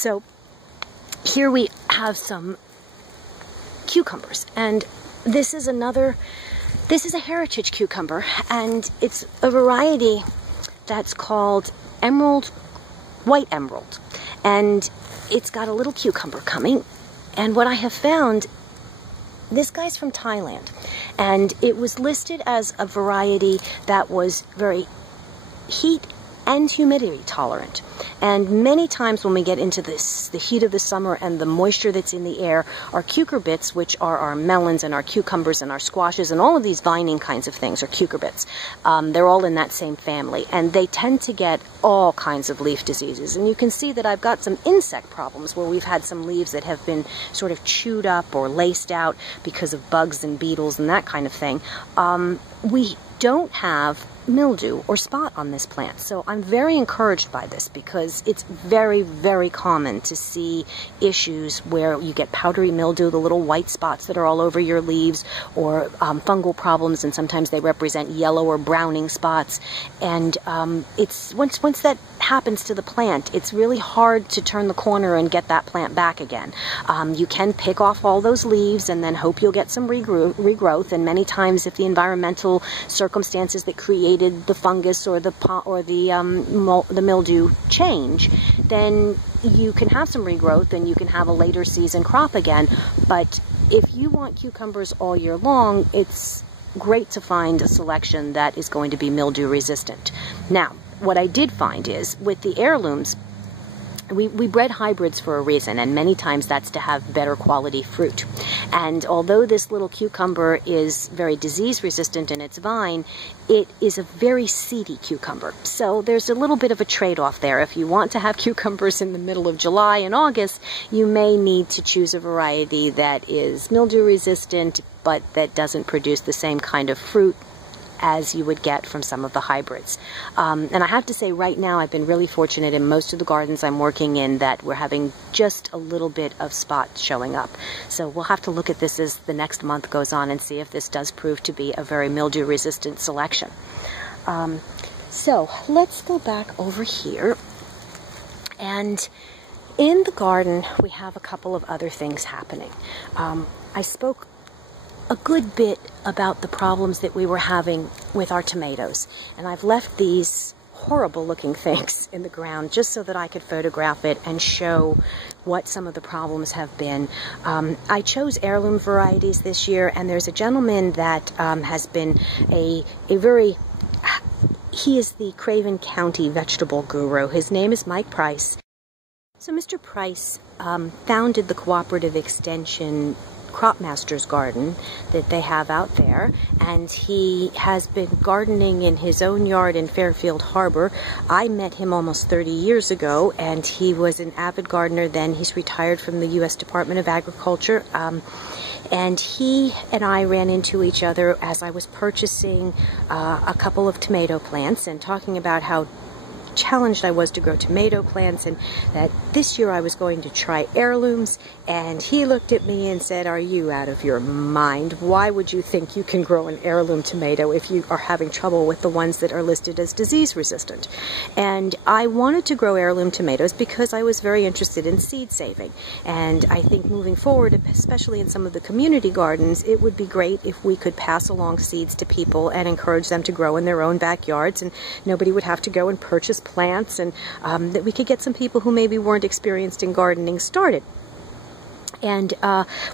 So here we have some cucumbers, and this is a heritage cucumber, and it's a variety that's called white emerald, and it's got a little cucumber coming. And what I have found, this guy's from Thailand, and it was listed as a variety that was very heat and humidity tolerant. And many times when we get into the heat of the summer and the moisture that's in the air, our cucurbits, which are our melons and our cucumbers and our squashes and all of these vining kinds of things, are cucurbits. They're all in that same family, and they tend to get all kinds of leaf diseases. And you can see that I've got some insect problems where we've had some leaves that have been sort of chewed up or laced out because of bugs and beetles and that kind of thing. We don't have mildew or spot on this plant, so I'm very encouraged by this, because it's very, very common to see issues where you get powdery mildew, the little white spots that are all over your leaves, or fungal problems, and sometimes they represent yellow or browning spots. And it's once that happens to the plant, it's really hard to turn the corner and get that plant back again. You can pick off all those leaves and then hope you'll get some regrowth, and many times if the environmental circumstances that created the fungus or the mildew change, then you can have some regrowth and you can have a later season crop again. But if you want cucumbers all year long, it's great to find a selection that is going to be mildew resistant. Now, what I did find is with the heirlooms, we bred hybrids for a reason, and many times that's to have better quality fruit. And although this little cucumber is very disease resistant in its vine, it is a very seedy cucumber. So there's a little bit of a trade-off there. If you want to have cucumbers in the middle of July and August, you may need to choose a variety that is mildew resistant, but that doesn't produce the same kind of fruit as you would get from some of the hybrids. And I have to say, right now I've been really fortunate in most of the gardens I'm working in that we're having just a little bit of spot showing up. So we'll have to look at this as the next month goes on and see if this does prove to be a very mildew resistant selection. So let's go back over here, and in the garden we have a couple of other things happening. I spoke a good bit about the problems that we were having with our tomatoes, and I've left these horrible looking things in the ground just so that I could photograph it and show what some of the problems have been. I chose heirloom varieties this year, and there's a gentleman that has been he is the Craven County vegetable guru. His name is Mike Price. So Mr. Price founded the Cooperative Extension Crop Masters garden that they have out there, and he has been gardening in his own yard in Fairfield Harbor. I met him almost 30 years ago, and he was an avid gardener then. He's retired from the U.S. Department of Agriculture, and he and I ran into each other as I was purchasing a couple of tomato plants and talking about how challenged I was to grow tomato plants, and that this year I was going to try heirlooms. And he looked at me and said, "Are you out of your mind? Why would you think you can grow an heirloom tomato if you are having trouble with the ones that are listed as disease resistant?" And I wanted to grow heirloom tomatoes because I was very interested in seed saving. And I think moving forward, especially in some of the community gardens, it would be great if we could pass along seeds to people and encourage them to grow in their own backyards, and nobody would have to go and purchase plants, and that we could get some people who maybe weren't experienced in gardening started. And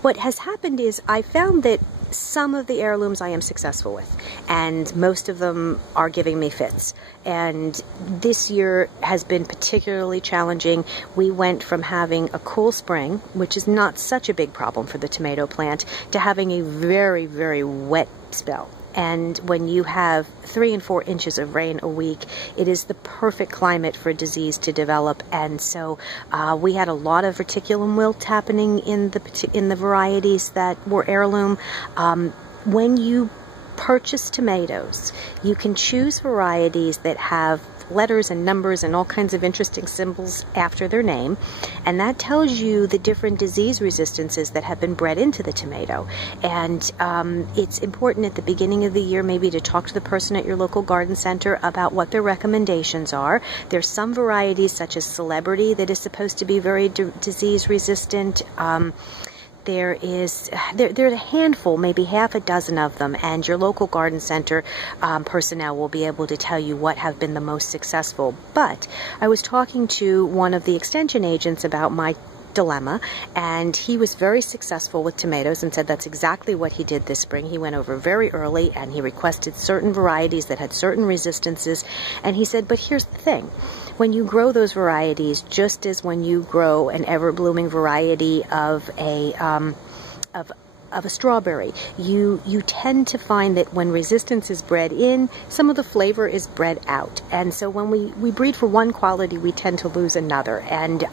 what has happened is I found that some of the heirlooms I am successful with, and most of them are giving me fits. And this year has been particularly challenging. We went from having a cool spring, which is not such a big problem for the tomato plant, to having a very, very wet spell. And when you have 3 and 4 inches of rain a week, it is the perfect climate for disease to develop. And so we had a lot of reticulum wilt happening in the varieties that were heirloom. When you purchase tomatoes, you can choose varieties that have letters and numbers and all kinds of interesting symbols after their name, and that tells you the different disease resistances that have been bred into the tomato. And it's important at the beginning of the year maybe to talk to the person at your local garden center about what their recommendations are. There's some varieties such as Celebrity that is supposed to be very disease resistant. There's a handful, maybe half a dozen of them, and your local garden center personnel will be able to tell you what have been the most successful. But I was talking to one of the extension agents about my dilemma, and he was very successful with tomatoes and said that's exactly what he did this spring. He went over very early and he requested certain varieties that had certain resistances, and he said, but here's the thing. When you grow those varieties, just as when you grow an ever-blooming variety of a strawberry, you tend to find that when resistance is bred in, some of the flavor is bred out. And so when we breed for one quality, we tend to lose another. And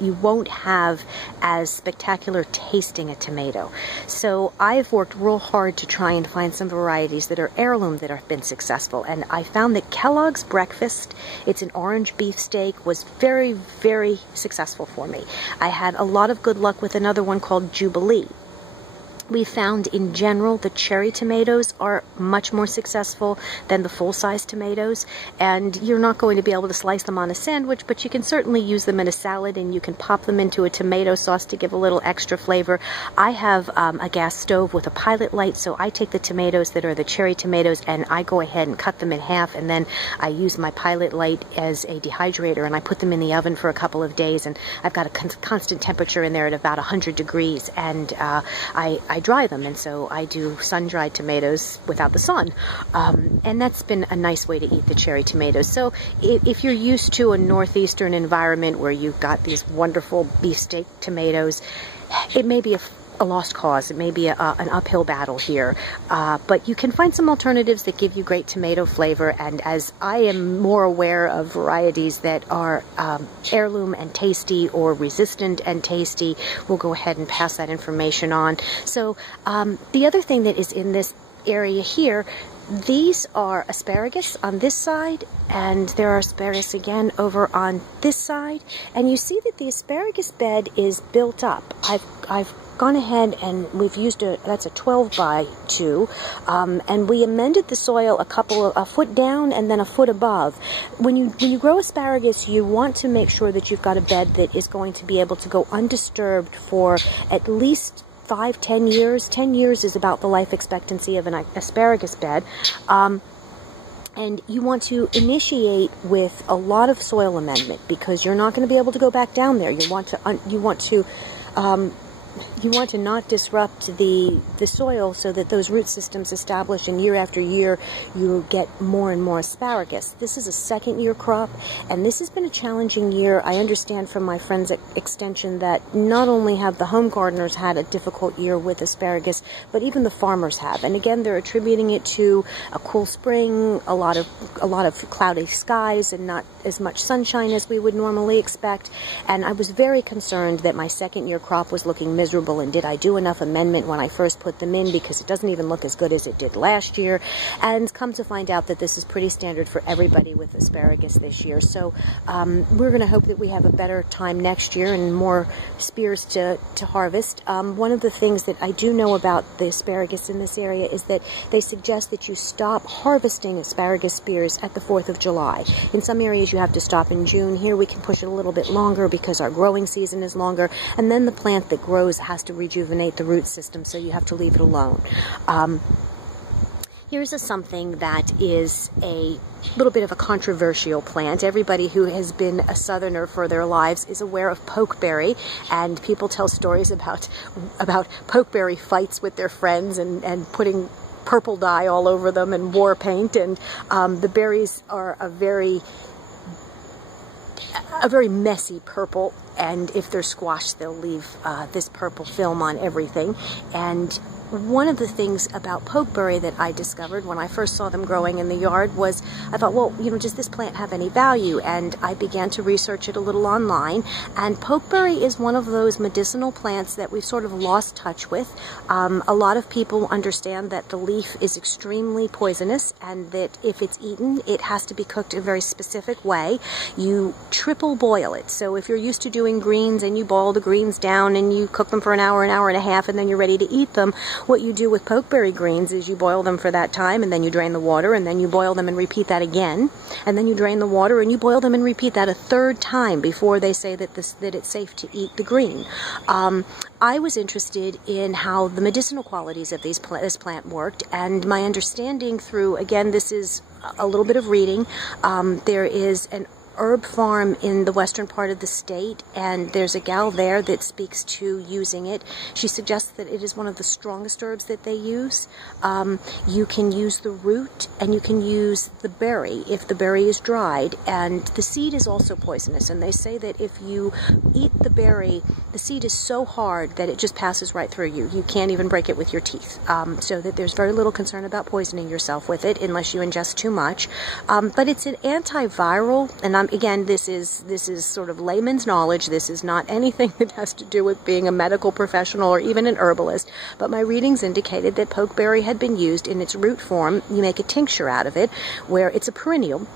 you won't have as spectacular tasting a tomato. So I've worked real hard to try and find some varieties that are heirloom that have been successful. And I found that Kellogg's Breakfast, it's an orange beefsteak, was very, very successful for me. I had a lot of good luck with another one called Jubilee. We found in general the cherry tomatoes are much more successful than the full-size tomatoes, and you're not going to be able to slice them on a sandwich, but you can certainly use them in a salad, and you can pop them into a tomato sauce to give a little extra flavor. I have a gas stove with a pilot light, so I take the tomatoes that are the cherry tomatoes and I go ahead and cut them in half, and then I use my pilot light as a dehydrator, and I put them in the oven for a couple of days, and I've got a constant temperature in there at about 100 degrees, and I dry them, and so I do sun-dried tomatoes without the sun, and that's been a nice way to eat the cherry tomatoes. So if you're used to a northeastern environment where you've got these wonderful beefsteak tomatoes, it may be a lost cause. It may be an uphill battle here, but you can find some alternatives that give you great tomato flavor, and as I am more aware of varieties that are heirloom and tasty or resistant and tasty, we'll go ahead and pass that information on. So the other thing that is in this area here, these are asparagus on this side, and there are asparagus again over on this side, and you see that the asparagus bed is built up. I've gone ahead and we've used that's a 12 by 2, and we amended the soil a foot down and then a foot above. When you grow asparagus, you want to make sure that you've got a bed that is going to be able to go undisturbed for at least 5-10 years. 10 years is about the life expectancy of an asparagus bed. And you want to initiate with a lot of soil amendment, because you're not going to be able to go back down there. You want to not disrupt the soil so that those root systems establish, and year after year you get more and more asparagus. This is a second-year crop, and this has been a challenging year. I understand from my friends at Extension that not only have the home gardeners had a difficult year with asparagus, but even the farmers have. And again, they're attributing it to a cool spring, a lot of cloudy skies, and not as much sunshine as we would normally expect. And I was very concerned that my second-year crop was looking miserable, and did I do enough amendment when I first put them in, because it doesn't even look as good as it did last year. And come to find out that this is pretty standard for everybody with asparagus this year. So we're going to hope that we have a better time next year and more spears to harvest. One of the things that I do know about the asparagus in this area is that they suggest that you stop harvesting asparagus spears at the 4th of July. In some areas you have to stop in June. Here we can push it a little bit longer because our growing season is longer, and then the plant that grows has to rejuvenate the root system, so you have to leave it alone. Here's something that is a little bit of a controversial plant. Everybody who has been a southerner for their lives is aware of pokeberry, and people tell stories about pokeberry fights with their friends and putting purple dye all over them and war paint, and the berries are a very messy purple, and if they're squashed they'll leave this purple film on everything. And one of the things about pokeberry that I discovered when I first saw them growing in the yard was, I thought, well, you know, does this plant have any value? And I began to research it a little online, and pokeberry is one of those medicinal plants that we've sort of lost touch with. A lot of people understand that the leaf is extremely poisonous, and that if it's eaten, it has to be cooked a very specific way. You triple boil it. So if you're used to doing greens and you boil the greens down and you cook them for an hour and a half, and then you're ready to eat them, what you do with pokeberry greens is you boil them for that time, and then you drain the water, and then you boil them and repeat that again, and then you drain the water and you boil them and repeat that a third time before they say that it's safe to eat the green. I was interested in how the medicinal qualities of this plant worked, and my understanding through, again, this is a little bit of reading, there is an herb farm in the western part of the state, and there's a gal there that speaks to using it. She suggests that it is one of the strongest herbs that they use. You can use the root, and you can use the berry if the berry is dried, and the seed is also poisonous, and they say that if you eat the berry, the seed is so hard that it just passes right through you. You can't even break it with your teeth, so that there's very little concern about poisoning yourself with it unless you ingest too much. But it's an antiviral, and again, this is sort of layman's knowledge. This is not anything that has to do with being a medical professional or even an herbalist, but my readings indicated that pokeberry had been used in its root form. You make a tincture out of it, where it's a perennial.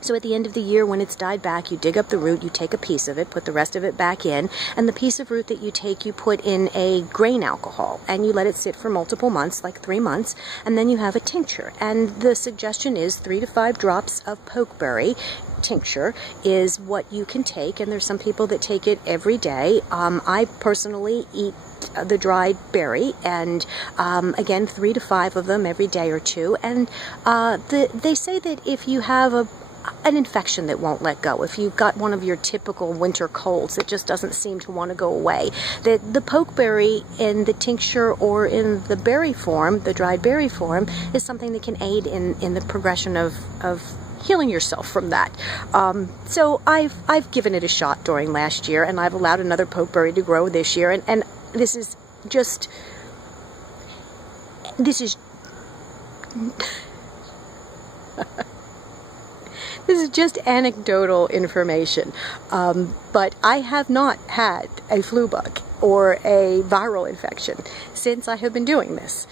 So at the end of the year, when it's died back, you dig up the root, you take a piece of it, put the rest of it back in, and the piece of root that you take, you put in a grain alcohol, and you let it sit for multiple months, like 3 months, and then you have a tincture. And the suggestion is 3 to 5 drops of pokeberry tincture is what you can take, and there's some people that take it every day. I personally eat the dried berry, and again, 3 to 5 of them every day or two. And they say that if you have an infection that won't let go, if you've got one of your typical winter colds that just doesn't seem to want to go away, that the pokeberry in the tincture or in the berry form, the dried berry form, is something that can aid in the progression of healing yourself from that. So I've given it a shot during last year, and I've allowed another pokeberry to grow this year, and this is just this is just anecdotal information, but I have not had a flu bug or a viral infection since I have been doing this.